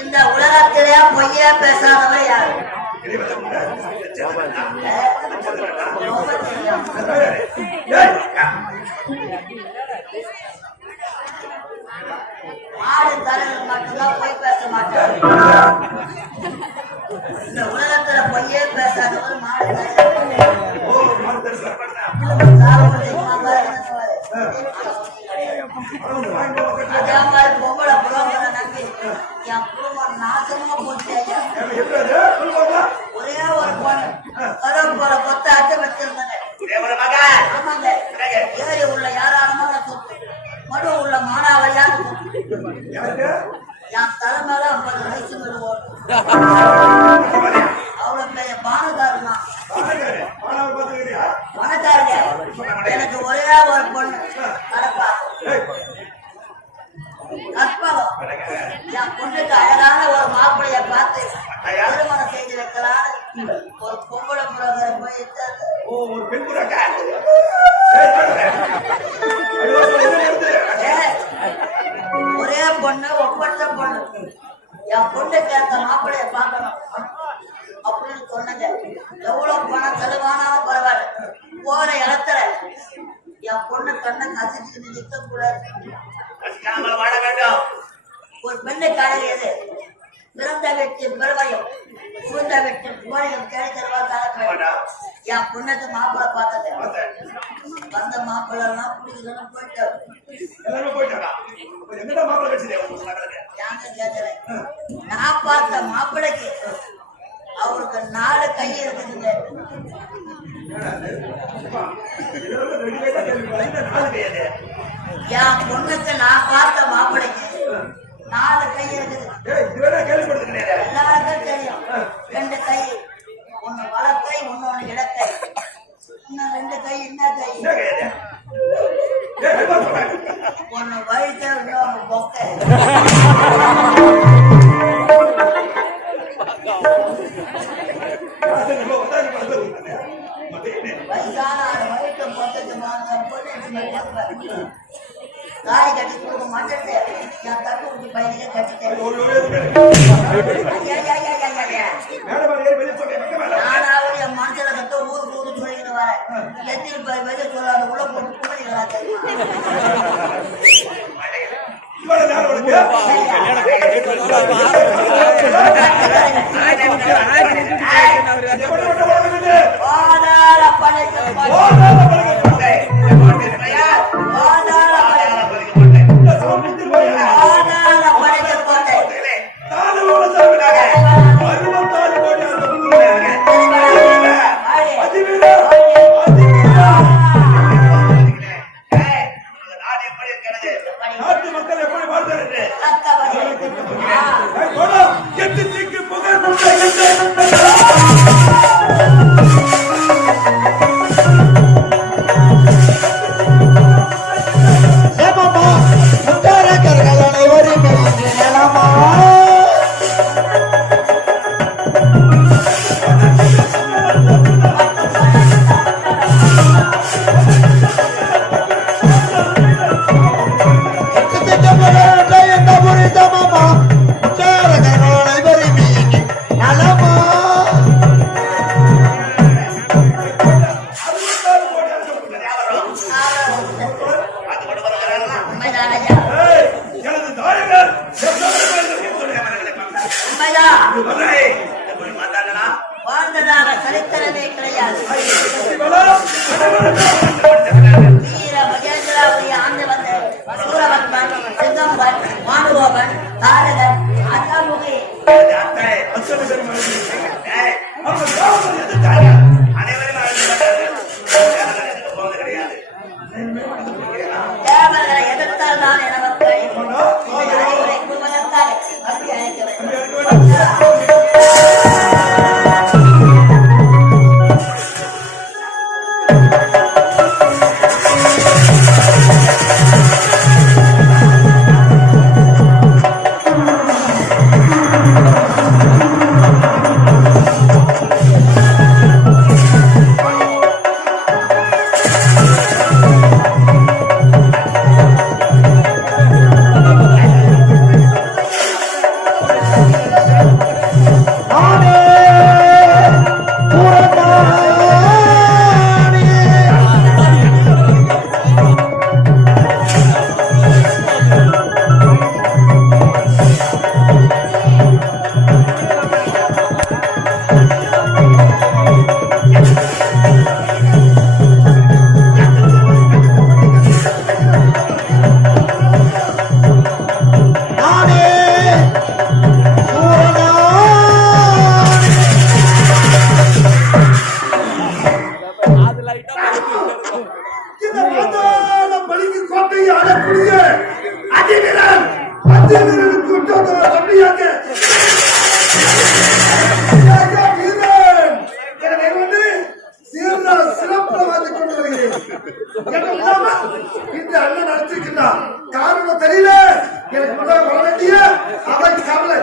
இந்த உலகத்திலே பொய்யா பேசாதவர் யார்? மாடு தலைவர் மட்டும்தான் பொய் பேச மாட்டார். இந்த உலகத்துல பொய்யே பேசாதவர் மாடு தலைவர். அதே மாதிரி பொம்பளை புரோகரை நம்பி என் குடும்பம் நாசமா போச்சு. ஒரே ஒரு பொண்ணு கருவேப்பில கொத்த அட்டை வச்சிருந்தாங்க. ஆமாங்க, ஏரி உள்ள யாராலுமான சொத்து, மடு உள்ள மானாவளியான சொத்து. என் தலைமையில 50 வயசு மேல ஓடும். அவ்வளவு பெரிய பானதாருமா பணக்காரங்க. எனக்கு ஒரே ஒரு பொண்ணு கற்பகம். என் பொண்ணுக்கு அழகான ஒரு மாப்பிளைய பார்த்து திருமணம் செய்து வைக்கலாம். ஒரு பொம்பளை புரோகரை போய் ஒரே பொண்ணு ஒப்பற்ற பொண்ணு. என் பொண்ணுக்கு அந்த மாப்பிளைய பார்க்கணும் அப்படின்னு சொன்னங்க. எவ்வளவு பணம் செலவானாலும் பரவாயில்ல, போற இடத்துல என் பொண்ணு கண்ணை கசிச்சுட்டு நிற்க கூடாது. ஒரு பெண்ணை காலையிலே பிறந்த வீட்டின் பெருமையும் புகுந்த வீட்டின் புகழையும் தேடி தருவாங்க. என் பொண்ணுக்கு மாப்பிள்ளை பார்த்தது. வந்த மாப்பிள்ளை எல்லாம் பிடிக்கலன்னு போயிட்டாரு. நான் பார்த்த மாப்பிள்ளைக்கு அவருக்கு 4 கை இருக்குதுங்க. என் பொண்ணுக்கு நான் பார்த்த மாப்பிளைக்கு 4 கை இருக்குது. எல்லாருக்கும் தெரியும். 2 கை, ஒண்ணு வலக்கை, ஒண்ணு இடக்கை, இன்னும் 2 கை. என்ன கை? ஒண்ணு வயிற்று, இன்னொன்னு பொக்கை. வயசான வயிற்று பொக்கை காய் கட்டி கொடுக்க மாட்டேன். என் தட்டு ஊட்டி பையனுக்கு கட்டிட்டேன். நானாவது என் மனசுல கத்த ஊருக்கு ஊரு சொல்லிட்டு வரேன். எத்தனை பேர் வெளியே சொல்லாத உள்ள போட்டு குமரிகளா வாழ்ந்ததாக சரித்திரமே கிடையாது. வீர மகேந்திராபுரி ஆண்டு வந்த சூரபத்மன், சிங்கம்பன், மானுகோபன், தாரகன், அசாமுகி தேவர்களை எதிர்த்தால் தான் எனக்கு அறிவுரை குடும்பத்தால் அப்படி அழைக்க வேண்டும். காரணம் தெரியல எனக்கு முதல்ல வர வேண்டிய அவை கவலை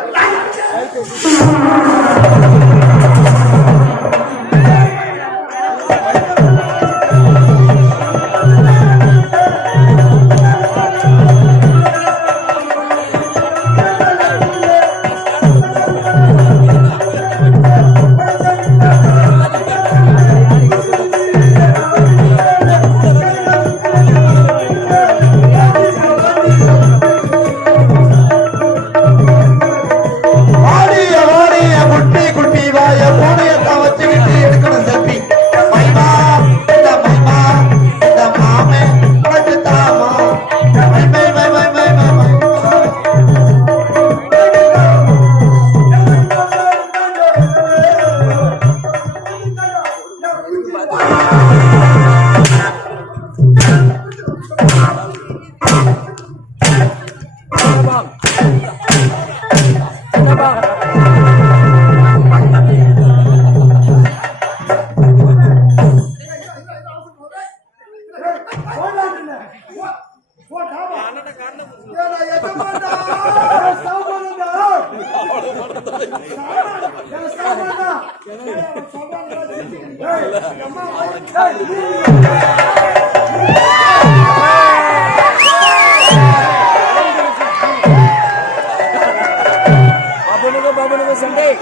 Sunday.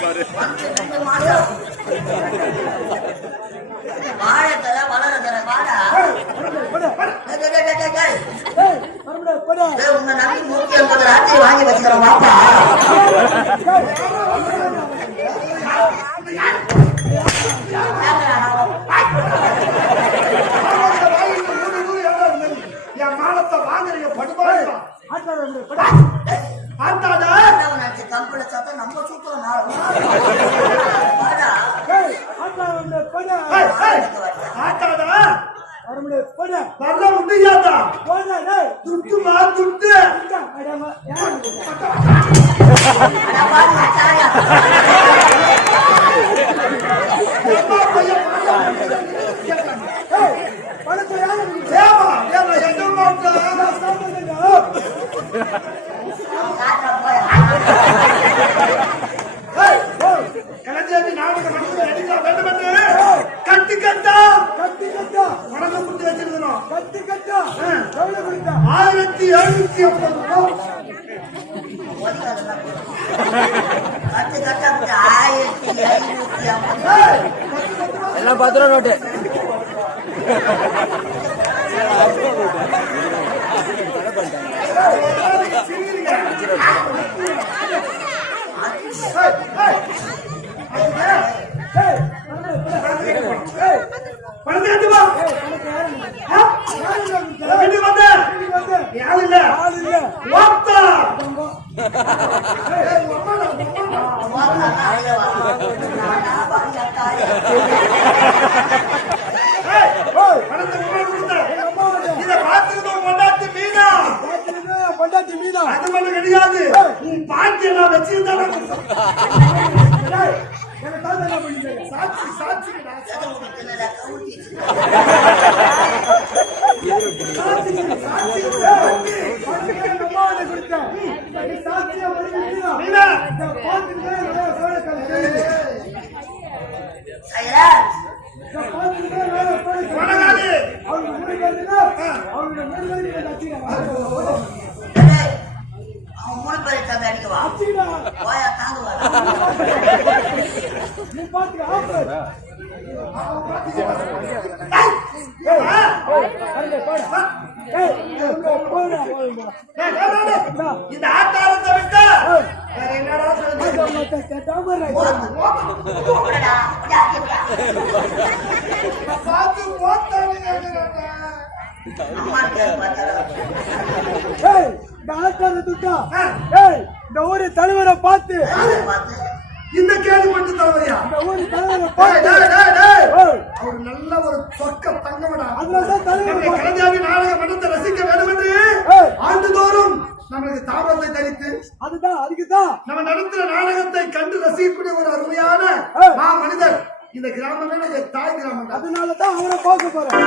2 மாசம் வாழத்தல வளரத்தல வாடா உன்னை நம்பி 150 ராத்திரி வாங்கி வச்சுக்கிறோம் வாப்பா. கம்பளை சாத்தா நம்ம சூத்திரம் எல்லாம் 10 ரூபா நோட்டு. கிடையாது பாட்டி எல்லாம் வச்சிருந்தாலும் சாட்சி சாட்சி இந்த ஆட்டாரத்தை விட்டா இந்த ஊரு தலைவரை பார்த்து இந்த கேள்விப்பட்டு தலைவரையா அவர் நல்ல ஒரு சொர்க்க தங்கமடா. கலைஞாவி நாடக மன்றத்தை ரசிக்க வேண்டும் என்று ஆண்டுதோறும் நம்மளுக்கு தாமத்தை தரித்து அதுக்குதான் நம்ம நடத்துற நாடகத்தை கண்டு ரசிக்கக்கூடிய ஒரு அருமையான மனிதர் இந்த கிராமமே தாய் கிராமம். அதனாலதான் அவரை பார்க்க போறேன்.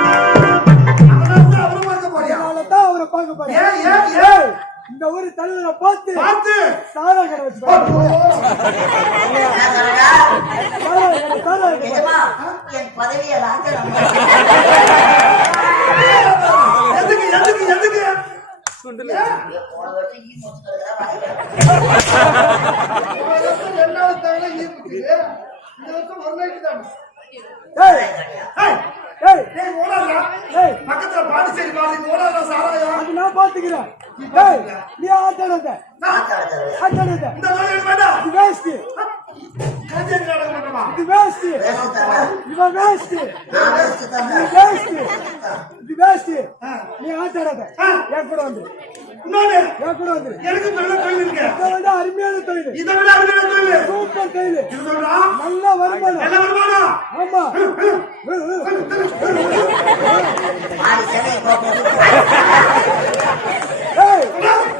அவரை பார்க்க போறேன். இந்த ஊரு தலைவரை பார்த்து சாரா கடை வச்சு பதவியை எதுக்கு எதுக்கு எதுக்கு பக்கத்துல பாண்டிச்சேரி பாடி ஓடாத சாராயம் அது நான் பாத்துக்கிறேன். நீ ஆட்டாடுங்க இந்த வேண்டாம். இது வேஸ்ட். கஞ்சரி நாடகம் பண்ணமா இது வேஸ்ட். இவன் வேஸ்ட். இது வேஸ்ட். நீ ஆட்டாடுங்க. என் கூட வந்து என் கூட வந்து எனக்கு நல்ல தொழில் இருக்கு. இதை விட அருமையான தொழில். இதை விட அருமையான தொழில். சூப்பர் தொழில். இது சொல்றா நல்ல வருமானம். நல்ல வருமானம். ஆமா.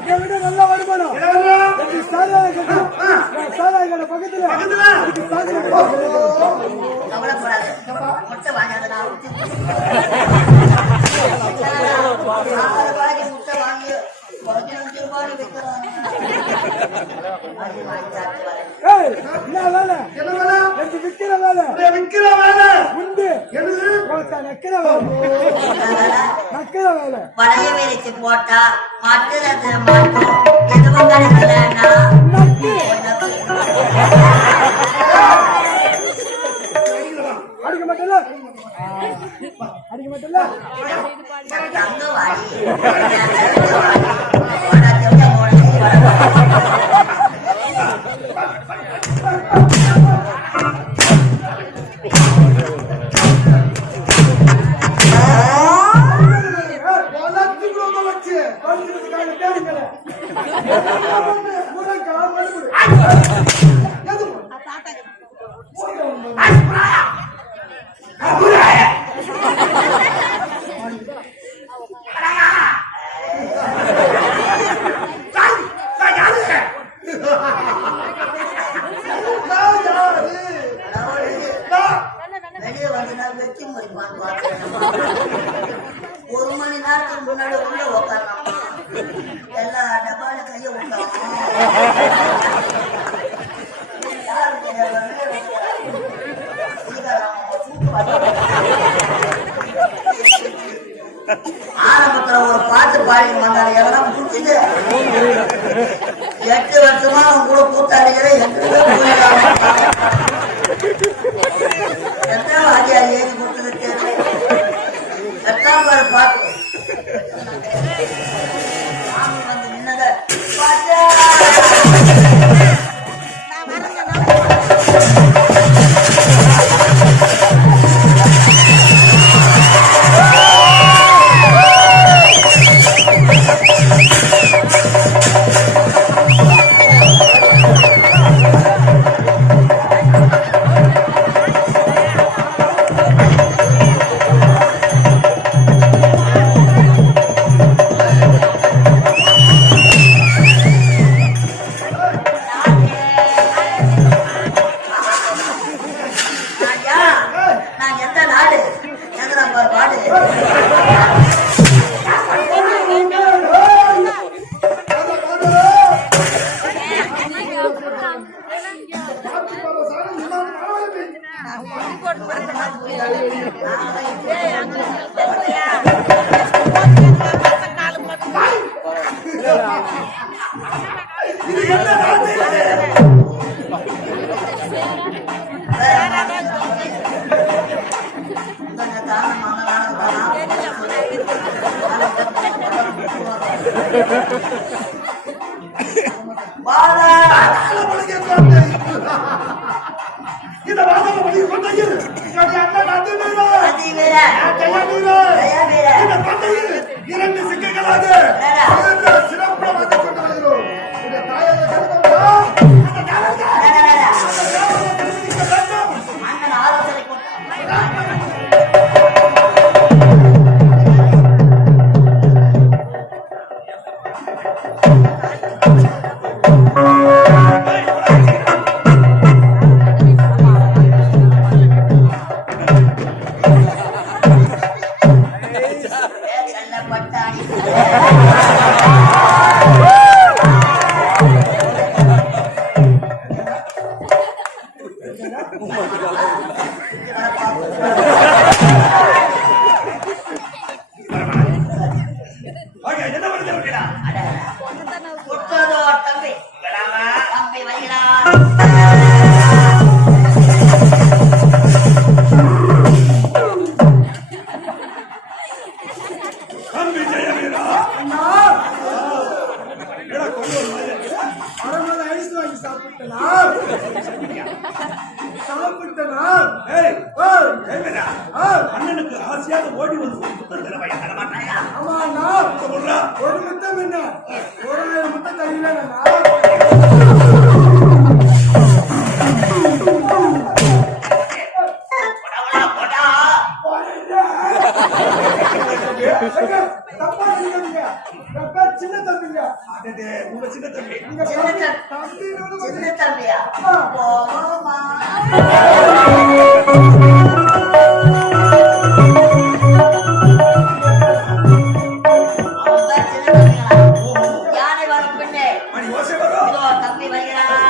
இதை விட நல்ல வருமானம். சாராய கடை பக்கத்துல கவலைப்படாது. முட்டை வாங்காத முட்டை வாங்கி வளைய விரிச்சு போட்டா மற்றது மட்டும் எதுவும் கிடைக்கலன்னா வெளியே வந்து வெற்றி முடிப்பான்னு பார்த்தேன். 1 மணி நேரத்துக்கு முன்னாடி உள்ள உட்காரலாம். எல்லா டப்பால கைய விட்டான். ஆரம்பத்துல ஒரு பாட்டு பாடி வந்தாரு. எவனா முடிச்சுது 8 வருஷமா அவன் கூட கூத்தாடிக்கிற எத்தனை வாத்தியார் ஏறி கொடுத்தது தெரியல. 8ஆம் பேர் பாட்டு வந்து நின்னத பாட்டா இரண்டு சிக்கைகளாக சிறப்பு வந்து கொண்டிருக்கிறோம். அண்ணனுக்கு ஆசையாக ஓடி வந்து ஒரு முத்தம் என்ன 1000 முத்தம் தரீங்களா? தப்பா நினைக்காதீங்க. சின்ன தம்பிங்க. உங்க சின்ன தம்பி சின்ன தம்பியா? யானை வரும் பின்னே தம்பி வருகிறான்.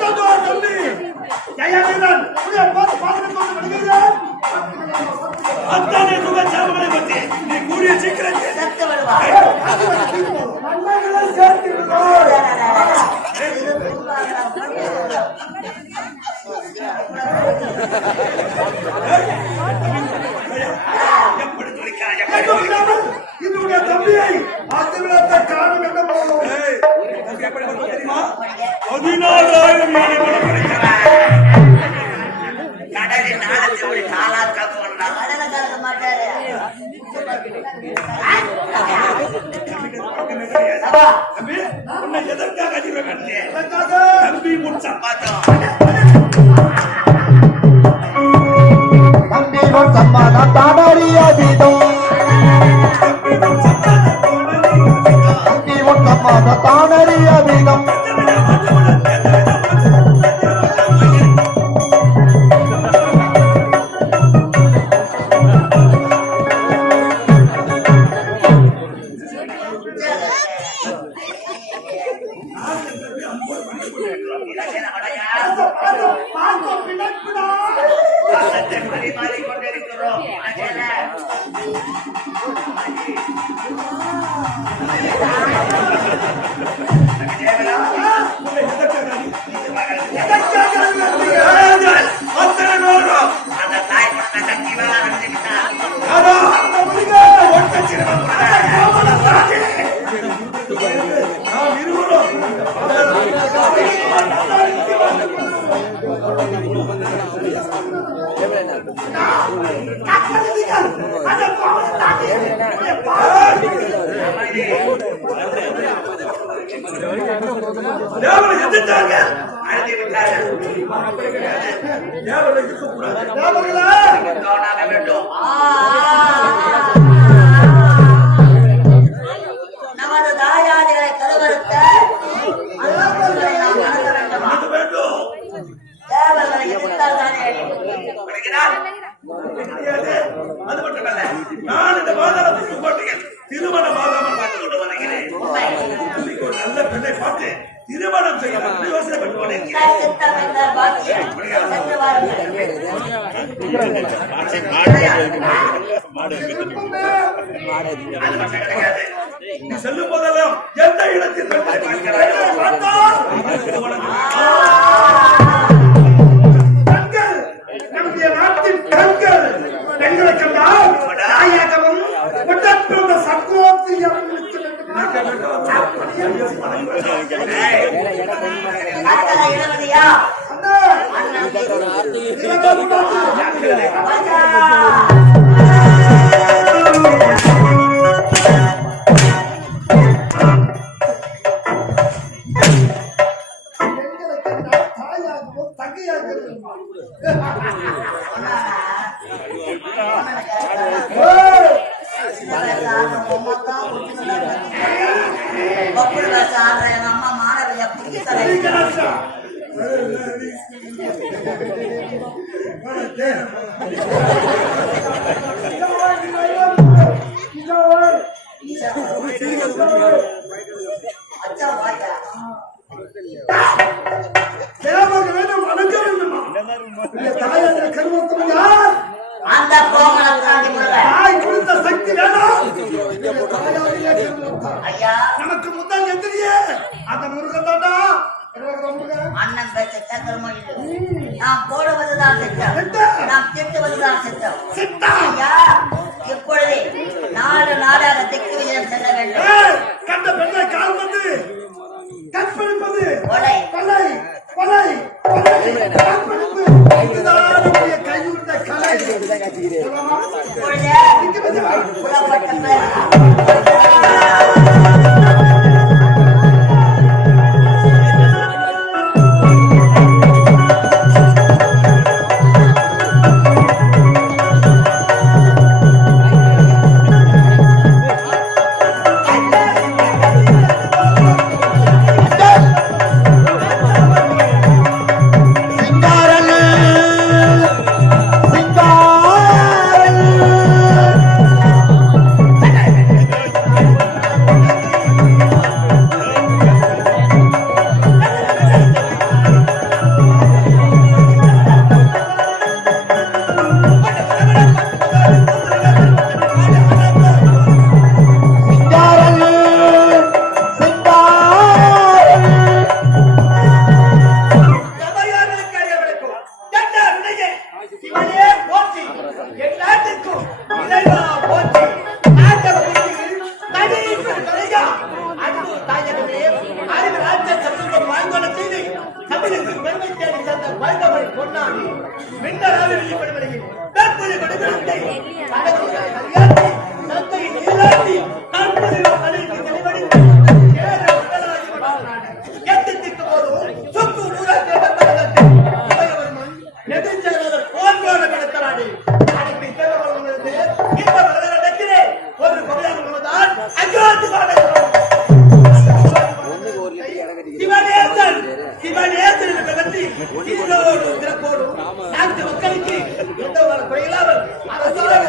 தம்பி ஐயா நீதான் புரிய பார்த்து பார்த்து வருகிறேன் அத்தானே சுகச்சாமலை பற்றி நீ கூடிய சீக்கிரம் செத்து விடுவார். நல்லங்களை சேர்த்து எப்படி துடிக்கிறாய் எப்படி என்னுடைய தம்பியை அதிவிடத்தை காணும் என்ன போகும் எப்படி தெரியுமா 16,000 யானை பலம் கிடைக்கிறாய் கடலின் ஆழத்தை ஒரு காலால் கலப்புறான். கடலை கலக்க மாட்டாரு. அப்பா, தம்பி உன்னை எதற்காக அதிகம் கண்டேன் தம்பி முன் சம்பாத்தம் தம்பி முன் சம்பாதம் தானறியா வீதம் தம்பி முன் சம்பாதம் தானறியா வீதம் மாறிக்கொண்டிருக்கிறோம். அந்த தாய் பண்ண சக்தி வேலை நடந்துவிட்டார். தேவனை எதிர்த்தார்கள் அழுதி விட்டார்கள். தேவனை இருக்கக்கூடாது கவனாக வேண்டும். நமது தாயாதிகளை கருவறுத்த அல்லாஹ்வை நாம் வணங்க வேண்டுமா? அது வேண்டும் தேவர்களை எதிர்த்தால் தானே கிடைக்கிறார் கிடையாது. அது மட்டுமல்ல நான் இந்த பாதாளத்துக்கு போட்டேன் திருமணமாகாமல் பார்த்து கொண்டு வருகிறேன் இன்னைக்கு ஒரு நல்ல பெண்ணை பார்த்து திருமணம் செய்ய வேண்டும் யோசனை பண்ணி கொண்டிருக்கிறேன் சித்தம் என்ற பாக்கியம் சென்று வாருங்கள். அது மட்டும் கிடையாது நீ செல்லும் போதெல்லாம் எந்த இடத்தில் பெண்ணை பார்க்கிறாய் பார்த்தால் இது உனக்கு பெண்கள் நம்முடைய நாட்டின் பெண்கள் பெண்களை கண்டால் தாயகமும் உடற்பிறந்த சக்கோத்தியம் அத்தனை இளவதியா அண்ணன் தாயாகவும் தங்கையாகவும் எங்க அம்மா மாணவரையா பிடிக்க தலை அச்சா வாயா வணங்க வேண்டுமா தாயாரை கருவத்தம் யார் அந்த கோமலத்தாண்டி முருகன் தாய் கொடுத்த சக்தி வேணும் ஐயா நமக்கு முதல் எதிரியே அந்த முருகன் தாண்டா அண்ணன் பேச்ச கேட்கிற மாதிரி நாம் போடுவதுதான் திட்டம் நாம் திட்டுவதுதான் சித்தம் சித்தம் ஐயா இப்பொழுது நாடு நாடாக திக்கு விஜயம் செல்ல வேண்டும் கண்ட பெண்ணை கால் வந்து கற்பழிப்பது கொலை கொலை கொலை கொலை கற்பழிப்பு இதுதான் நம்முடைய கையுள்ள கலை இப்பொழுது புலப்பட்ட பிறகு தமிழுக்கு பெருமை தேடி தந்த பைந்தமிழ் பொன்னாடி மின்னலாக வெளிப்படுவதையில் தற்போது கொடுக்கவில்லை கடவுளாய் அறியாட்டி தந்தையின் இல்லாட்டி தற்போது தலைக்கு தெளிவடைந்து எத்தத்திற்கு போதும் சுக்கு நூறாக்கே தந்ததற்கு இளையவர்மன் நெடுஞ்செயலாளர் போன்றோட நடத்தலாடி அனைத்து தேவர்களுக்கு இந்த வருடத்திலே ஒரு கொலையாக உள்ளதால் அஜோத்து பாடல்கள் சிவனேசன் பற்றி சீரோடு திறப்போடும் நாட்டு மக்களுக்கு எந்த ஒரு குறையில்லாமல் அரசாங்க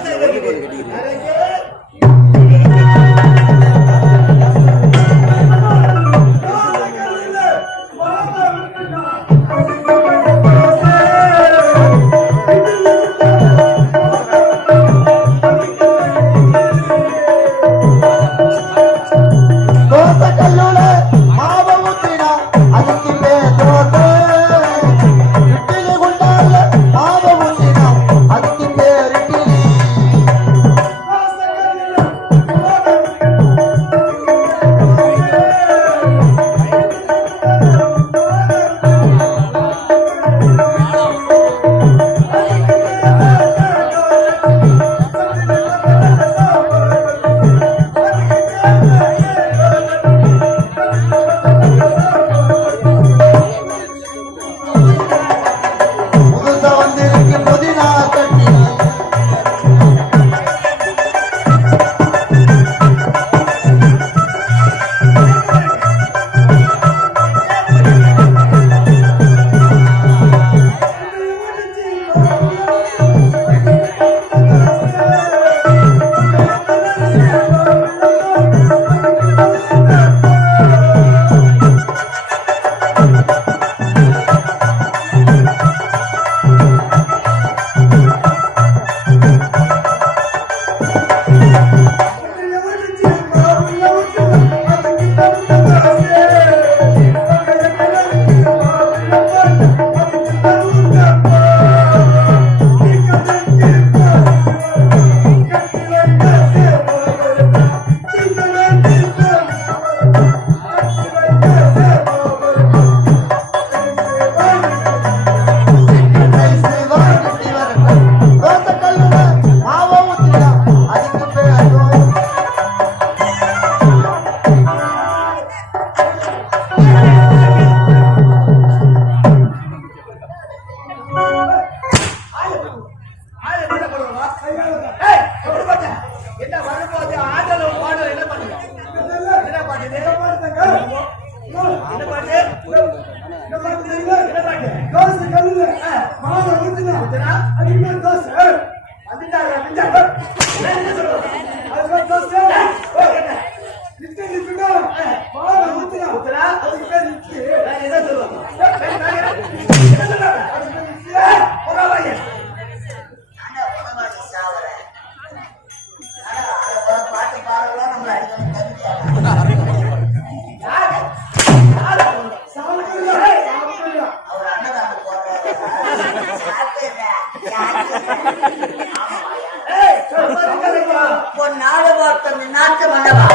நாட்டு மண்டபா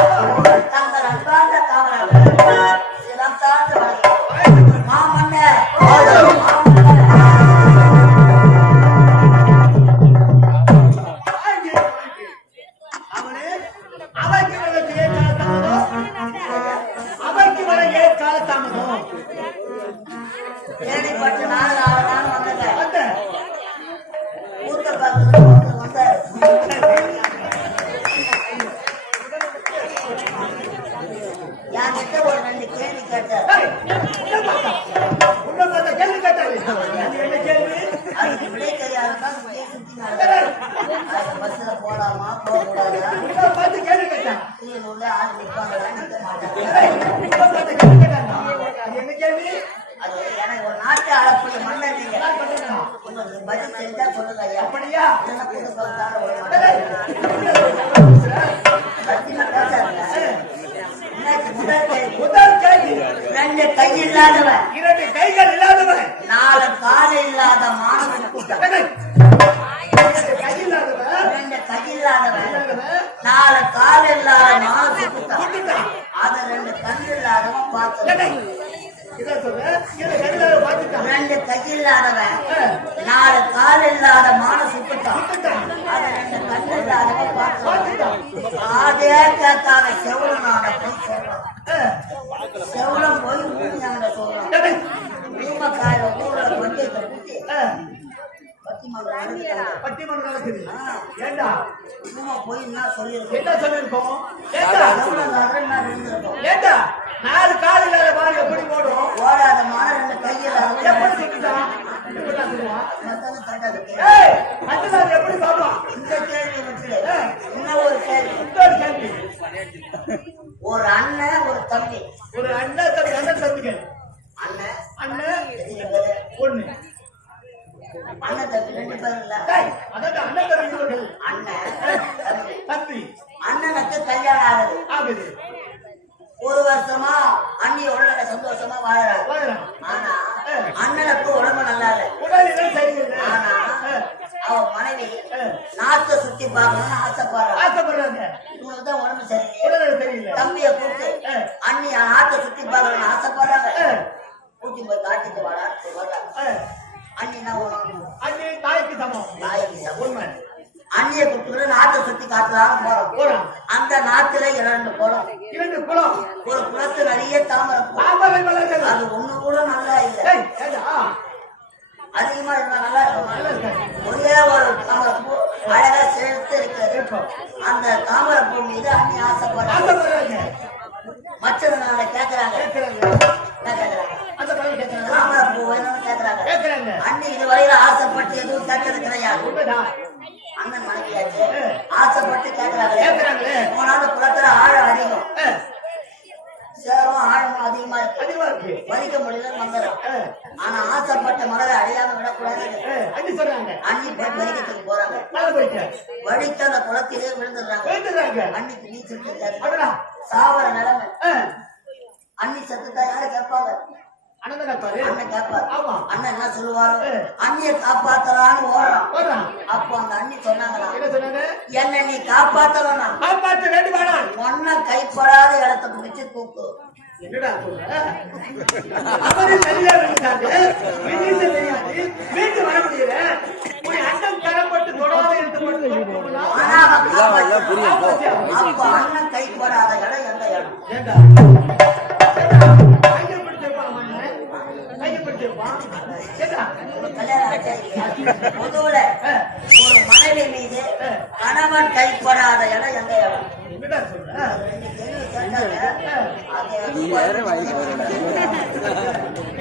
தங்கள் அன்பார்ந்த காவலர்கள் சிலம் சார்ந்த மாமன்ன கேள்விப்பட்டு நாள் 6 நாள் வந்தேன் ஊத்த பார்த்து என்கிட்ட ஒரு 2 கேள்வி கேட்டார். அதுக்கு விடை தெரியாதுதான் பஸ்ல போடாமா போக கூடாதா உள்ள ஆள் நிற்பாங்களா நிற்க மாட்டாங்க. அது எனக்கு ஒரு நாட்டை அளக்கூடிய மன்னர் நீங்க உங்களுக்கு பதில் செஞ்சா சொல்லுங்க ஐயா. அப்படியா புது சொல்லிட்டாங்க ஒரு முதல் கேள்வி 2 கை இல்லாதவன் 2 கைகள் இல்லாதவன் 4 கால் இல்லாத மாணவன் கூட்டம் 2 கை இல்லாதவன் 4 கால் இல்லாத மாணவன் கூட்டம் அது 2 கண் இல்லாதவன் பார்த்து இல்லாதவன் 4 கால் இல்லாத மான சுட்டுட்டான். அது 2 கண் இல்லாதவன் பார்த்துட்டான். அதே கேட்காத செவலனான போய் சொல்றான். செவலம் போய் ஊமையான சொல்றான். ஊமக்காய ஊர்ல பட்டியத்தை கூட்டி பட்டிமன்றம் நடக்குது. ஏண்டா ஊமை போய் என்ன சொல்லியிருக்கோம்? என்ன சொல்லிருக்கோம்? ஏண்டா செவலனாக என்ன இருந்திருக்கோம்? ஏண்டா 4 கால் இல்லாத மாதிரி எப்படி ஓடும்? ஓடாத மான 2 கையில் எப்படி சுட்டுட்டான்? எப்படி சொல்லுவான்? ஏய், அண்ணன் எப்படி சொல்லுவான்? இந்த கேள்வி விட்டுடு. இன்னும் ஒரு கேள்வி. இன்னொரு கேள்வி. ஒரு அண்ணன் ஒரு தம்பி. ஒரு அண்ணன் தம்பிகள். அண்ணன் அண்ணன் எத்தனை பேரு? ஒண்ணு. அண்ணன் தம்பி 2 பேர் இல்ல. டேய், அதான் அண்ணன் தம்பிகள். அண்ணன் தம்பி. தம்பி அண்ணனுக்கு கல்யாணம் ஆகுது. ஆகுது. 1 வருஷமா அண்ணியோட நல்ல சந்தோஷமா வாழறாரு. வாழறான். ஆனா அண்ணனுக்கு உடம்பு நல்லா இல்ல. உடல்நிலை சரியில்லை. ஆனா அவ மனைவி நாட்டை சுத்தி பார்க்கணும்னு ஆசைப்படுறான். ஆசைப்படுறாங்க. இவனுக்கு தான் உடம்பு சரியில்லை. உடல்நிலை சரியில்லை. தம்பியை கூப்பிட்டு அண்ணி நாட்டை சுத்தி பார்க்கணும்னு ஆசைப்படுறாங்க. கூட்டி போய் காட்டிட்டு வாடான்னு சொல்றாங்க. அண்ணி என்ன பண்ணணும்? அண்ணி தாய்க்கு சமம். தாய்க்கு சமம். உண்மை. அண்ணியை கூப்பிட்டு நாட்டை சுத்தி காட்டலாம்னு போறோம். அந்த நாட்டுல 2 குளம். 2 குளம். ஒரு குளத்து நிறைய தாமரை பூ. தாமரை மலர்கள். அது ஒண்ணு கூட நல்லா இல்ல. ஏய், ஏண்டா? அதிகமா இருந்தா நல்லா நல்லா இருக்கும். இருக்கு. ஒரே ஒரு தாமரை பூ அழகா சேர்த்து இருக்கிறது. அந்த தாமரை பூ மீது அண்ணி ஆசைப்படுறாங்க. ஆசைப்படுறாங்க. மற்றவங்க கேக்குறாங்க. கேட்கிறாங்க. என்ன கேக்குறாங்க? அந்த பையன் கேட்கிறாங்க. தாமரை பூ வேணும்னு கேக்குறாங்க. கேட்கிறாங்க. அண்ணி இதுவரையில ஆசைப்பட்டு எதுவும் கேட்டது கிடையாது. உண்மைதான். அண்ணன் மனைவியாச்சு ஆசைப்பட்டு கேக்குறாங்க. கேட்கிறாங்களே. போனால குளத்துல ஆழம் அதிகம். சேரும் ஆழமும் அதிகமா இருக்கு. அதிகமா இருக்கு. வலிக்க முடியலன்னு வந்துடும். ஆனா ஆசைப்பட்ட மனதை அடையாம விடக்கூடாது. அண்ணி சொல்றாங்க. அண்ணி போய் வலிக்கத்துக்கு போறாங்க. மேல போயிட்டு வலிக்க அந்த குளத்திலே விழுந்துடுறாங்க. போயிட்டுறாங்க. அன்னிக்கு நீச்சல் தெரியாது. அடடா. சாவர நிலைமை. அண்ணி சத்துட்டா யாரு கேட்பாங்க? அண்ணன் காப்பாரு. அண்ணன் கேட்பாரு. ஆமா. அண்ணன் என்ன சொல்லுவாரு? அண்ணியை காப்பாத்தலான்னு ஓடுறான். போறான். அப்போ அந்த அண்ணி சொன்னாங்களா, என்ன சொன்னாங்க? என்ன நீ காப்பாத்தலனா காப்பாற்ற வேண்டுமானா ஒன்ன கைப்படாத இடத்தை பிடிச்சு தூக்கு. என்னடா சொல்ற? அவரே சரியா இருந்தாங்க. வீட்டுல தெரியாது. வீட்டு வர முடியல. உன்னை அண்ணன் தரப்பட்டு தொடாத எடுத்து போட்டு ஆனா அவன் காப்பாத்தலாம். புரியும் போ. அப்ப அண்ணன் கைப்படாத இடம் எந்த இடம்? ஏண்டா? கையை பிடிச்சிருப்பான் மண்ணு. கையை பிடிச்சிருப்பான். ஏண்டா? கல்யாணம் ஆச்சா இல்லையா? பொதுவுல ஒரு மனைவி மீது கணவன் கைப்படாத இடம் எந்த இடம்? என்னடா சொல்ற?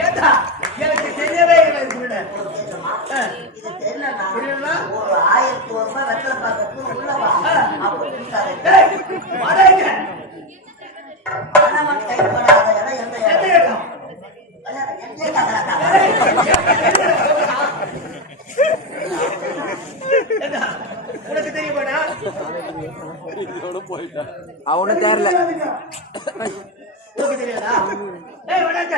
ஏண்டா? எனக்கு தெரியவே இல்லை இது விட. இது தெரியலன்னா புரியலனா? ஒரு 1000 ரூபாய் வெத்தலை பார்க்கறதுக்கு உள்ளவா அப்படின்னு ஏய், வரேங்க. கணவன் கைப்படாத இடம் எந்த எந்த இடம்? இடம்? கல்யாணம் எங்கே கேட்கறாங்க? ஏண்டா? உனக்கு தெரியுமாடா? அவனும் தேரல. உனக்கு தெரியாதா? ஏய், வணக்க.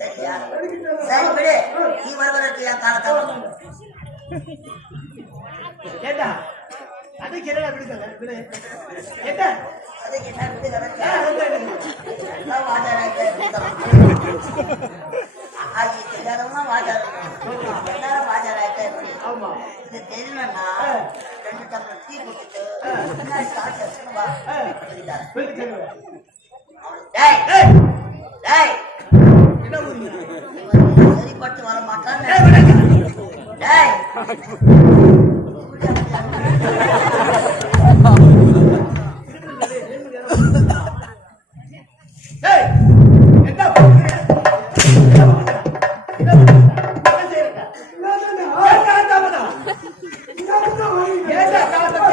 சரியா? சரி விடு, நீ வருவதற்கு என் காலத்தை ஏண்டா? அதுக்கு என்னடா விடுதலை? விடு. ஏண்டா? அதுக்கு என்ன விட்டு கிடக்கு? அதான் எல்லாம் வாஜாராயிட்டே இருக்கலாம். ஆகி தெரியாதவங்க வாஜாரம் எல்லாரும் வாஜாராயிட்டே இருக்கு. ஆமா. இது தெரியலன்னா 2 டம்ளர் டீ குடிச்சிட்டு பின்னாடி காசு எடுத்துட்டு வா. சொல்லிட்டாரு. போயிட்டு கேளுங்க. டேய் ஏய், டேய் என்ன ஊருங்க? இவன் சரிப்பட்டு வர மாட்டான்னு. ஏய், வணக்க. டேய் ஏய், என்ன பண்ற? என்ன பண்ற? என்ன பண்ற? என்ன செய்யற? ஏண்டா தாமதம்? ஏண்டா தாமதம்?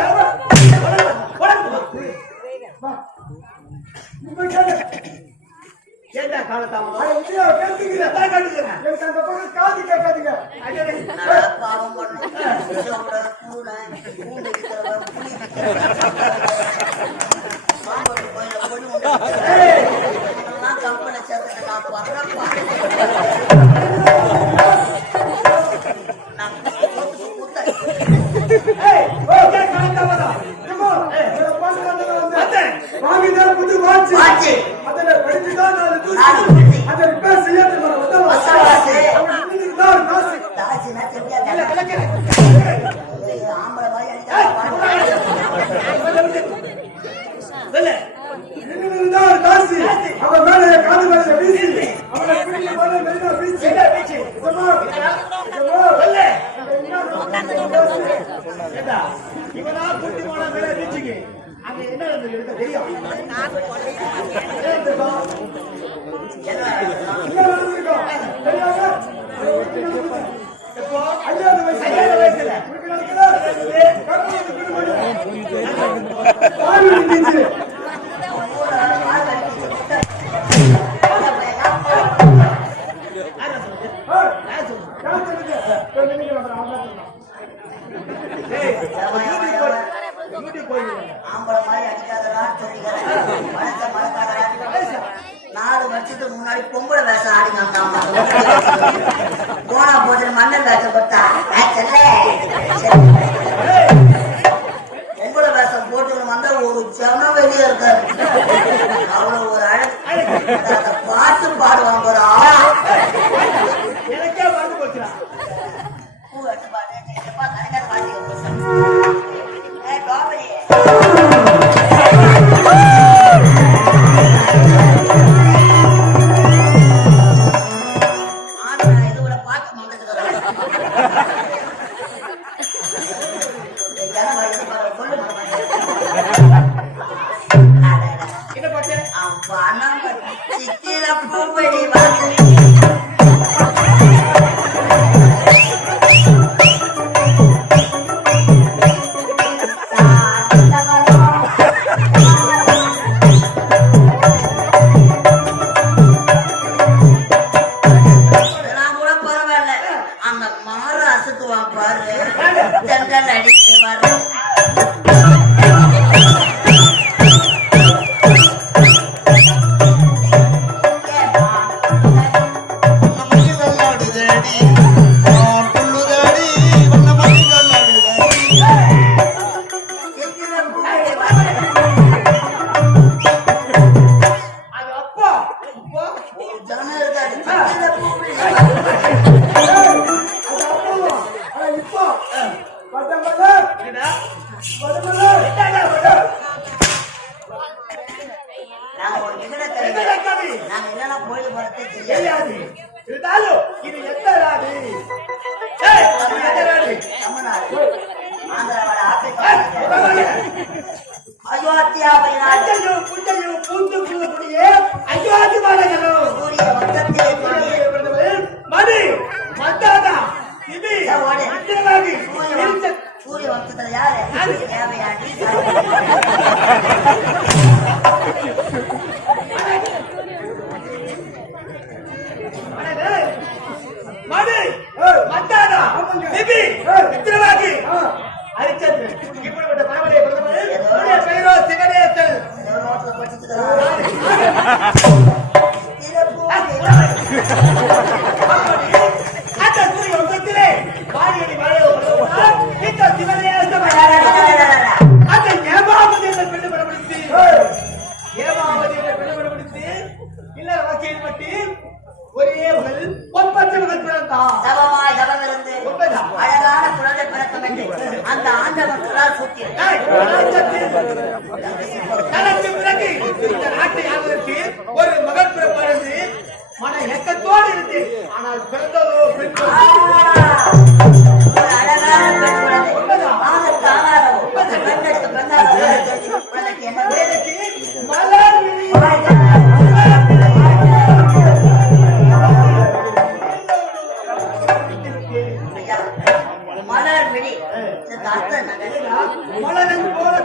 ஏண்டா காலத்தாமதம்? அதான் கண்டுக்கிறேன். அடடே. நான் பாவம் பண்ணேன். இதோட பூனை, பூண்டு விக்கிறவன், புளி விக்கிறவன், மாம்பழம் கோயில பொடி உண்டை விக்கிறவன், இவனெல்லாம் கம்பெனி சேர்த்துட்டு நான் படுறேன் பாரு. நான் கூத்தேன். ஏய், ஏண்டா காலத்தாமதம்? ஏய், வாட்சி வாட்சி. அதனை படிச்சுதான் நாலு நாலு தூசி தூசி. அதை ரிப்பேர் செய்யாது வசவாசி. காசு தாசினா தெரியாது. இல்ல விளக்கிறேன் இது ஆம்பளை மாதிரி அடிச்சா சொல்லு. இருந்தார் காசு அவன் மேல காது மேல வீசி அவனை பிடிக்க மேல மெயினா வீசி சும்மா சொல்லு. ஏண்டா இவனா குட்டி போன மேல வீசிக்கு அங்க என்ன நடந்தது எனக்கு தெரியும் என்ன நடந்திருக்கும் தெரியாத எப்போ 5வது வயசுல ஆம்பளை மாதிரி அடிக்காதடான்னு சொல்லிக்கிறேன். மறக்காதடா. 4 வருஷத்துக்கு முன்னாடி பொம்பளை வேஷம் ஆடினாங்க. போனா போது மன்னன் வேஷம் போட்டா பொம்பளை வேஷம் போட்டு வந்தா ஒரு செம வெளியே இருக்காரு. அவ்வளவு ஒரு அழகு பாட்டு பாடுவாங்க ஒரு எனக்கே வந்து போச்சுடா பூ வச்சு பாட்டு கரெக்டாக பாட்டு கோபலி இதுல பார்க்க மாட்டேங்குது. என்ன பாட்டு சித்திர பூவடி வந்து சூரிய வம்சத்துல யாரு தேவையாண்டி அழகான குழந்தை பிறக்கும் என்று அந்த ஆண்டவன் சூத்தியன் ஒரு மகன் பிறப்பானது மன எக்கத்தோடு இருந்து ஆனால் பிறந்ததோ அழகான பெண் குழந்தை என்ன வேலைக்கு மலர் மலர் விழி மலரின் போல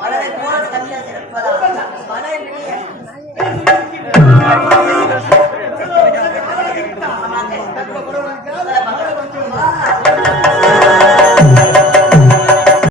மலரை போல கண்ணில் இருப்பதா மலர் விழி